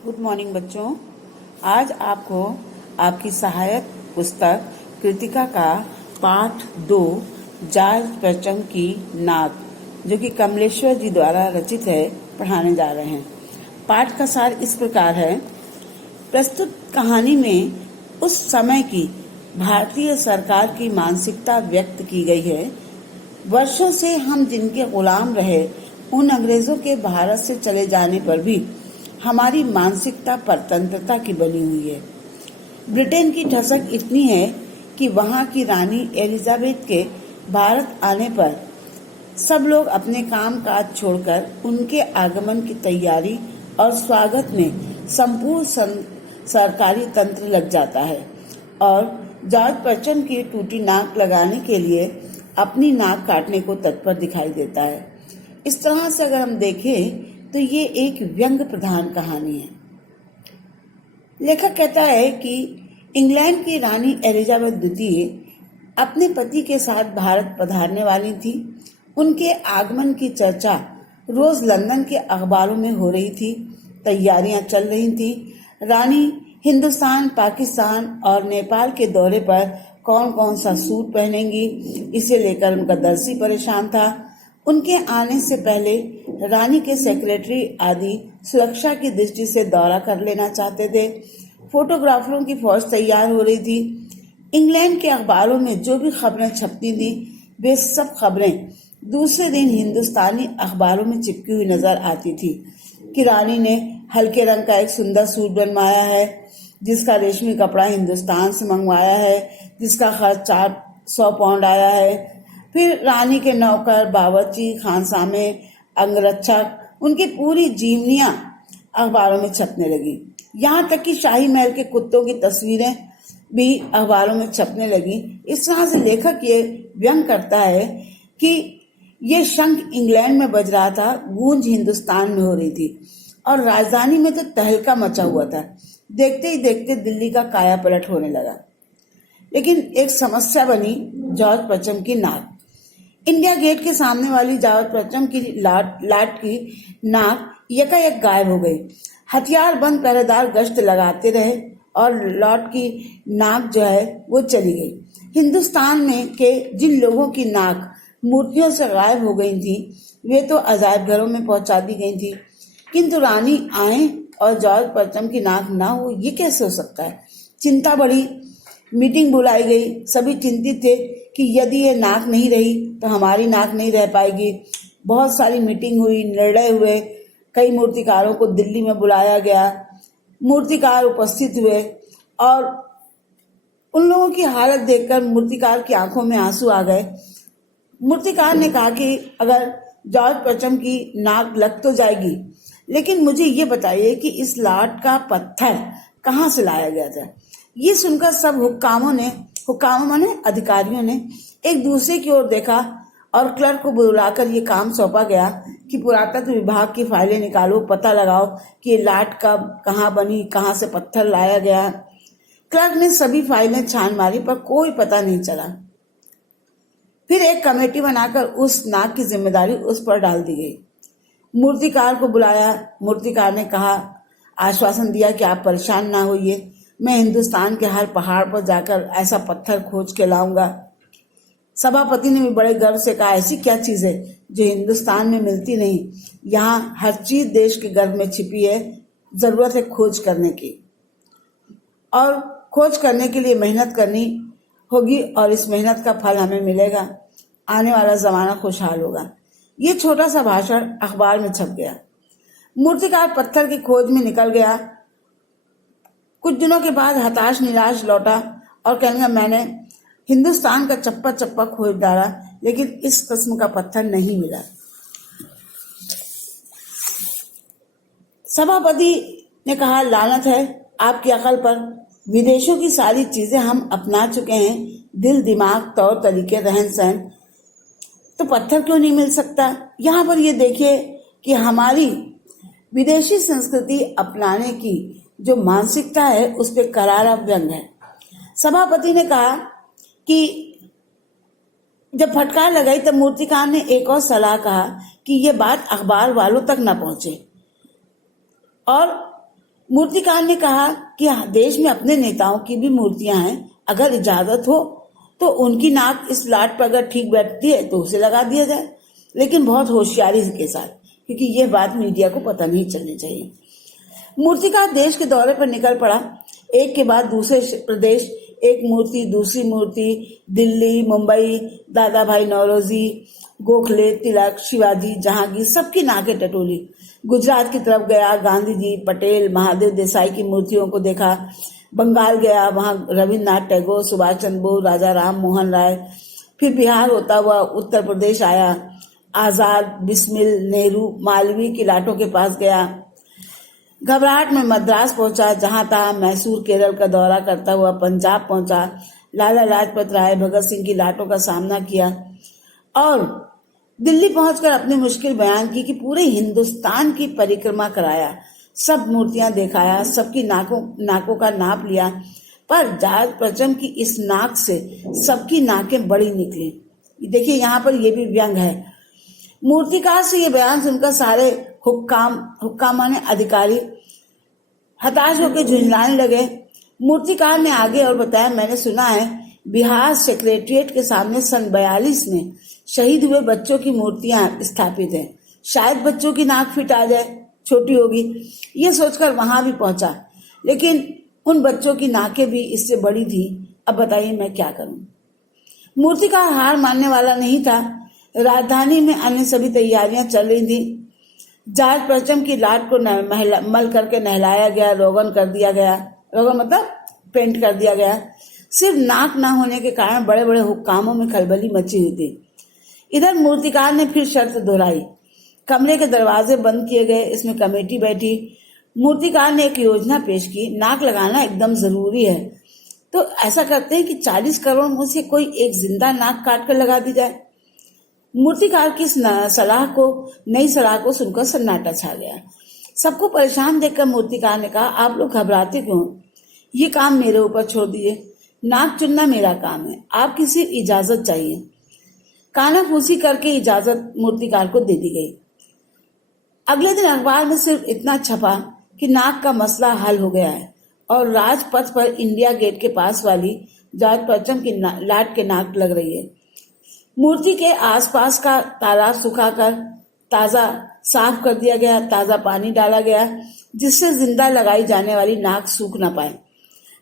Good morning बच्चों। आज आपको आपकी सहायक पुस्तक कृतिका का पाठ 2 जॉर्ज पेचम की नाक, जो कि कमलेश्वर जी द्वारा रचित है, पढ़ाने जा रहे हैं। पाठ का सार इस प्रकार है। प्रस्तुत कहानी में उस समय की भारतीय सरकार की मानसिकता व्यक्त की गई है। वर्षों से हम जिनके गुलाम रहे, उन अंग्रेजों के भारत से चले जाने पर भी हमारी मानसिकता परतंत्रता की बनी हुई है। ब्रिटेन की ठसक इतनी है कि वहां की रानी एलिजाबेथ के भारत आने पर सब लोग अपने काम काज छोड़कर उनके आगमन की तैयारी और स्वागत में संपूर्ण सरकारी तंत्र लग जाता है और जॉर्ज पेचम की टूटी नाक लगाने के लिए अपनी नाक काटने को तत्पर दिखाई देता है। इस तरह से अगर हम देखें तो ये एक व्यंग प्रधान कहानी है। लेखक कहता है कि इंग्लैंड की रानी एलिजाबेथ द्वितीय अपने पति के साथ भारत पधारने वाली थी। उनके आगमन की चर्चा रोज लंदन के अखबारों में हो रही थी। तैयारियां चल रही थी। रानी हिंदुस्तान, पाकिस्तान और नेपाल के दौरे पर कौन कौन सा सूट पहनेंगी, इसे लेकर उनका दर्जी परेशान था। उनके आने से पहले रानी के सेक्रेटरी आदि सुरक्षा की दृष्टि से दौरा कर लेना चाहते थे। फोटोग्राफरों की फौज तैयार हो रही थी। इंग्लैंड के अखबारों में जो भी खबरें छपती थी, वे सब खबरें दूसरे दिन हिंदुस्तानी अखबारों में चिपकी हुई नजर आती थी कि रानी ने हल्के रंग का एक सुंदर सूट बनवाया है, जिसका रेशमी कपड़ा हिंदुस्तान से मंगवाया है, जिसका खर्च 400 पाउंड आया है। फिर रानी के नौकर, बावर्ची, खानसामे, अंगरक्षक, उनकी पूरी जीवनियां अखबारों में छपने लगी। यहाँ तक कि शाही महल के कुत्तों की तस्वीरें भी अखबारों में छपने लगी। इस तरह से लेखक ये व्यंग करता है कि ये शंख इंग्लैंड में बज रहा था, गूंज हिंदुस्तान में हो रही थी और राजधानी में तो तहलका मचा हुआ था। देखते ही देखते दिल्ली का काया पलट होने लगा। लेकिन एक समस्या बनी, जॉर्ज पेचम की नाक। इंडिया गेट के सामने वाली जॉर्ज पेचम की लाट की नाक यकायक गायब हो गई। हथियार बंद पहरेदार गश्त लगाते रहे और लॉट की नाक जो है वो चली गई। हिंदुस्तान में के जिन लोगों की नाक मूर्तियों से गायब हो गई थी, वे तो अजायब घरों में पहुंचा दी गई थी, किंतु रानी आए और जॉर्ज पेचम की नाक ना हो, ये कैसे हो सकता है। चिंता बढ़ी। मीटिंग बुलाई गई। सभी चिंतित थे कि यदि ये नाक नहीं रही तो हमारी नाक नहीं रह पाएगी। बहुत सारी मीटिंग हुई, निर्णय हुए। कई मूर्तिकारों को दिल्ली में बुलाया गया। मूर्तिकार उपस्थित हुए और उन लोगों की हालत देखकर मूर्तिकार की आंखों में आंसू आ गए। मूर्तिकार ने कहा कि अगर जॉर्ज पेचम की नाक लग तो जाएगी, लेकिन मुझे ये बताइए कि इस लाट का पत्थर कहाँ से लाया गया था। ये सुनकर सब हुक्कामों माने अधिकारियों ने एक दूसरे की ओर देखा और क्लर्क को बुलाकर ये काम सौंपा गया कि पुरातत्व विभाग की फाइलें निकालो, पता लगाओ कि ये लाट कब, कहाँ बनी, कहाँ से पत्थर लाया गया। क्लर्क ने सभी फाइलें छान मारी पर कोई पता नहीं चला। फिर एक कमेटी बनाकर उस नाक की जिम्मेदारी उस पर डाल दी गई। मूर्तिकार को बुलाया। मूर्तिकार ने कहा, आश्वासन दिया कि आप परेशान ना होइए, मैं हिंदुस्तान के हर पहाड़ पर जाकर ऐसा पत्थर खोज के लाऊंगा। सभापति ने भी बड़े गर्व से कहा, ऐसी क्या चीज है जो हिंदुस्तान में मिलती नहीं। यहाँ हर चीज देश के गर्भ में छिपी है। जरूरत है खोज करने की और खोज करने के लिए मेहनत करनी होगी और इस मेहनत का फल हमें मिलेगा। आने वाला जमाना खुशहाल होगा। ये छोटा सा भाषण अखबार में छप गया। मूर्तिकार पत्थर की खोज में निकल गया। कुछ दिनों के बाद हताश निराश लौटा और कहने लगा, मैंने हिंदुस्तान का चप्पा चप्पा खोज डाला, लेकिन इस किस्म का पत्थर नहीं मिला। सभापति ने कहा, लानत है आपकी अकल पर। विदेशों की सारी चीजें हम अपना चुके हैं, दिल, दिमाग, तौर तरीके, रहन सहन, तो पत्थर क्यों नहीं मिल सकता। यहाँ पर ये देखिए कि हमारी विदेशी संस्कृति अपनाने की जो मानसिकता है उस पर करारा व्यंग है। सभापति ने कहा कि जब फटकार लगाई तब मूर्तिकार ने एक और सलाह कहा कि यह बात अखबार वालों तक न पहुंचे और मूर्तिकार ने कहा कि देश में अपने नेताओं की भी मूर्तियां हैं, अगर इजाजत हो तो उनकी नाक इस लाट पर अगर ठीक बैठती है तो उसे लगा दिया जाए, लेकिन बहुत होशियारी के साथ, क्योंकि यह बात मीडिया को पता नहीं चलनी चाहिए। मूर्तिकार देश के दौरे पर निकल पड़ा। एक के बाद दूसरे प्रदेश, एक मूर्ति दूसरी मूर्ति, दिल्ली, मुंबई, दादा भाई नौरोजी, गोखले, तिलक, शिवाजी, जहांगीर, सबकी नाकें टटोली। गुजरात की तरफ गया, गांधी जी, पटेल, महादेव देसाई की मूर्तियों को देखा। बंगाल गया, वहां रविन्द्रनाथ टैगोर, सुभाष चंद्र बोस, राजा राम मोहन राय। फिर बिहार होता हुआ उत्तर प्रदेश आया, आजाद, बिस्मिल, नेहरू, मालवीय की लाटों के पास गया। घबराहट में मद्रास पहुंचा, जहां था मैसूर, केरल का दौरा करता हुआ पंजाब पहुंचा। लाला लाजपत राय, भगत सिंह की लाटों का सामना किया और दिल्ली पहुंचकर अपनी मुश्किल बयान की कि पूरे हिंदुस्तान की परिक्रमा कराया, सब मूर्तियां दिखाया, सबकी नाकों का नाप लिया, पर जॉर्ज प्रचम की इस नाक से सबकी नाकें बड़ी निकली। देखिए यहाँ पर यह भी व्यंग है। मूर्तिकार से ये बयान सुनकर सारे हुक्काम माने अधिकारी हताश होकर झुंझलाने लगे। मूर्तिकार ने आगे और बताया, मैंने सुना है बिहार सेक्रेटरिएट के सामने सन 42 में शहीद हुए बच्चों की मूर्तियां स्थापित हैं, शायद बच्चों की नाक फिट आ जाए, छोटी होगी। ये सोचकर वहां भी पहुंचा, लेकिन उन बच्चों की नाकें भी इससे बड़ी थी। अब बताइए मैं क्या करूं। मूर्तिकार हार मानने वाला नहीं था। राजधानी में अन्य सभी तैयारियां चल रही थी। जॉर्ज प्रचम की लाट को मल करके नहलाया गया, रोगन कर दिया गया, रोगन मतलब पेंट कर दिया गया। सिर्फ नाक ना होने के कारण बड़े बड़े हुक्कामों में खलबली मची हुई थी। इधर मूर्तिकार ने फिर शर्त दोहराई। कमरे के दरवाजे बंद किए गए, इसमें कमेटी बैठी। मूर्तिकार ने एक योजना पेश की, नाक लगाना एकदम जरूरी है, तो ऐसा करते हैं कि 40 करोड़ में से कोई एक जिंदा नाक काट कर लगा दी जाए। मूर्तिकार की नई सलाह को सुनकर सन्नाटा छा गया। सबको परेशान देखकर मूर्तिकार ने कहा, आप लोग घबराते क्यों? ये काम मेरे ऊपर छोड़ दीजिए, नाक चुनना मेरा काम है, आपकी सिर्फ इजाजत चाहिए। कानाफूसी करके इजाजत मूर्तिकार को दे दी गई। अगले दिन अखबार में सिर्फ इतना छपा कि नाक का मसला हल हो गया है और राजपथ पर इंडिया गेट के पास वाली जॉर्ज प्रचम की लाट के नाक लग रही है। मूर्ति के आसपास का तालाब सुखाकर ताजा साफ कर दिया गया, ताजा पानी डाला गया, जिससे जिंदा लगाई जाने वाली नाक सूख न पाए।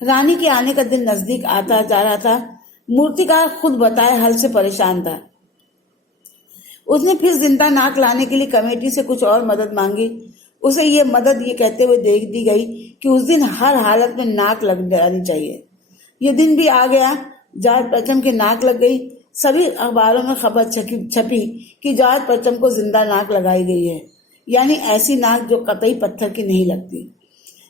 रानी के आने का दिन नजदीक आता जा रहा था। मूर्तिकार खुद बताए हल से परेशान था। उसने फिर जिंदा नाक लाने के लिए कमेटी से कुछ और मदद मांगी। उसे ये मदद ये कहते हुए दे दी गई कि उस दिन हर हालत में नाक लग जानी चाहिए। ये दिन भी आ गया। जॉर्ज प्रचम की नाक लग गई। सभी अखबारों में खबर छपी कि जॉर्ज प्रचम को जिंदा नाक लगाई गई है, यानी ऐसी नाक जो कतई पत्थर की नहीं लगती।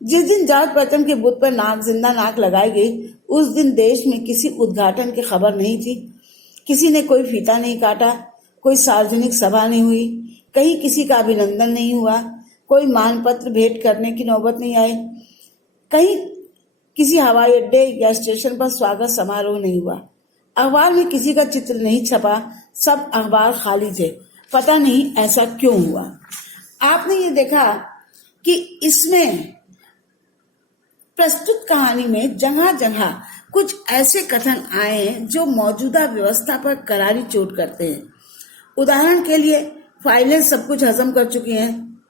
जिस दिन जॉर्ज प्रचम के बुत पर जिंदा नाक लगाई गई, उस दिन देश में किसी उद्घाटन की खबर नहीं थी। किसी ने कोई फीता नहीं काटा, कोई सार्वजनिक सभा नहीं हुई, कहीं किसी का अभिनंदन नहीं हुआ, कोई मानपत्र भेंट करने की नौबत नहीं आई, कहीं किसी हवाई अड्डे या स्टेशन पर स्वागत समारोह नहीं हुआ। अखबार में किसी का चित्र नहीं छपा, सब अखबार खाली थे। पता नहीं ऐसा क्यों हुआ। आपने ये देखा कि इसमें प्रस्तुत कहानी में जगह जगह कुछ ऐसे कथन आए हैं जो मौजूदा व्यवस्था पर करारी चोट करते हैं। उदाहरण के लिए, फाइलें सब कुछ हजम कर चुकी हैं,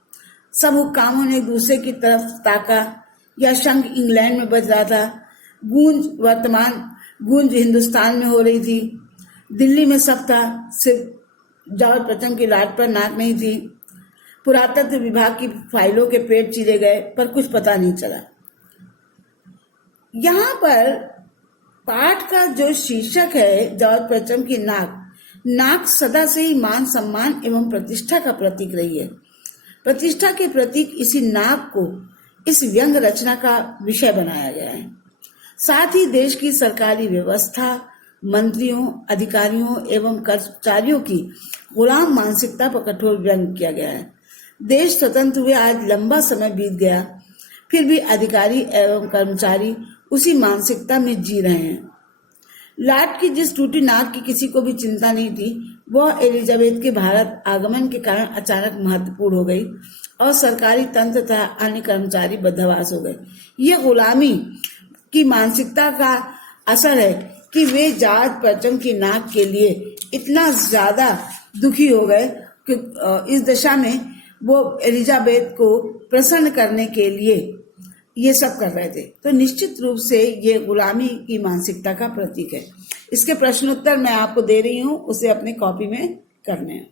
सब हुक्कामों ने एक दूसरे की तरफ ताका, या शंख इंग्लैंड में बज रहा था, गूंज हिंदुस्तान में हो रही थी, दिल्ली में सब था, सिर्फ जॉर्ज प्रचम की लाट पर नाक नहीं थी, पुरातत्व विभाग की फाइलों के पेट चीरे गए पर कुछ पता नहीं चला। यहाँ पर पाठ का जो शीर्षक है जॉर्ज प्रचम की नाक सदा से ही मान सम्मान एवं प्रतिष्ठा का प्रतीक रही है। प्रतिष्ठा के प्रतीक इसी नाक को इस व्यंग रचना का विषय बनाया गया है। साथ ही देश की सरकारी व्यवस्था, मंत्रियों, अधिकारियों एवं कर्मचारियों की गुलाम मानसिकता पर कठोर व्यंग किया गया है। देश स्वतंत्र हुए आज लंबा समय बीत गया, फिर भी अधिकारी एवं कर्मचारी उसी मानसिकता में जी रहे हैं। लाट की जिस टूटी नाक की किसी को भी चिंता नहीं थी, वह एलिजाबेथ के भारत आगमन के कारण अचानक महत्वपूर्ण हो गई और सरकारी तंत्र तथा अन्य कर्मचारी बदहवास हो गए। यह गुलामी की मानसिकता का असर है कि वे जॉर्ज परचम की नाक के लिए इतना ज्यादा दुखी हो गए कि इस दशा में वो एलिजाबेथ को प्रसन्न करने के लिए ये सब कर रहे थे। तो निश्चित रूप से ये गुलामी की मानसिकता का प्रतीक है। इसके प्रश्नोत्तर मैं आपको दे रही हूँ, उसे अपने कॉपी में करने हैं।